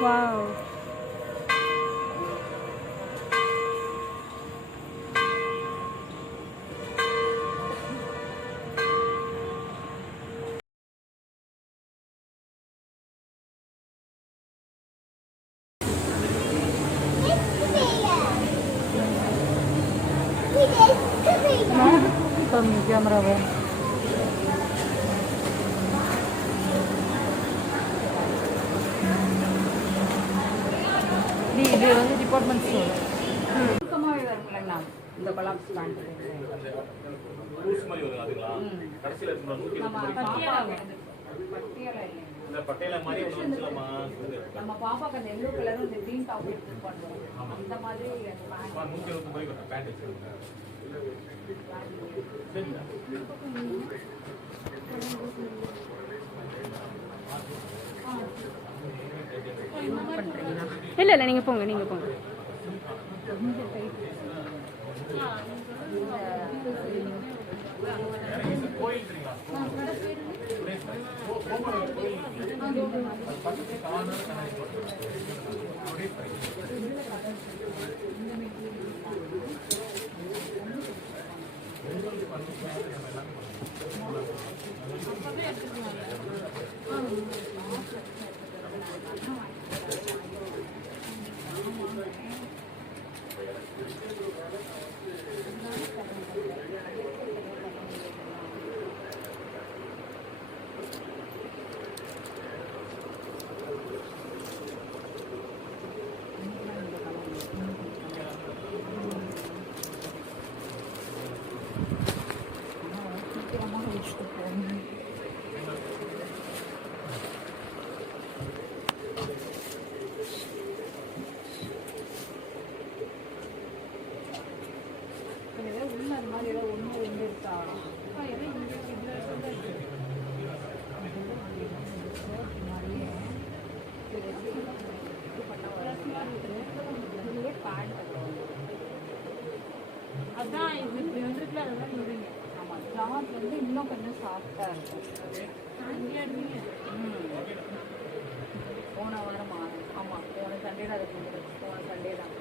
Wow. Camera way. இது வந்து department store. சுத்தமாகவே வரலங்கண்ணா இந்த பழம் ஸ்டாண்ட் ரூல்ஸ் மாதிரி வருது அதுங்களா கடைசில இந்த பட்டியல மாதிரி வந்துலமா நம்ம பாப்பாக்கு அந்த எல்லோ கலரும் இந்த கிரீன் டாப் எடுத்து பண்றோம் அந்த மாதிரி 120 ரூபாய்க்கு ஒரு பேண்ட் எடுத்துங்க சரிங்க இல்ல இல்ல நீங்க போங்க அதான் இது இப்படி வந்துருக்குல அதெல்லாம் சொல்றீங்க. ஆமா கிளாத் வந்து இன்னும் கொஞ்சம் சாஃப்டா இருக்கும். போன வாரம் ஆமா போன சண்டே தான் அது போன சண்டே தான்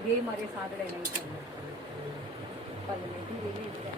இதே மாதிரியே சாட்டர்டே நைட் வந்து அந்த மெட்டீரியலே இல்லை.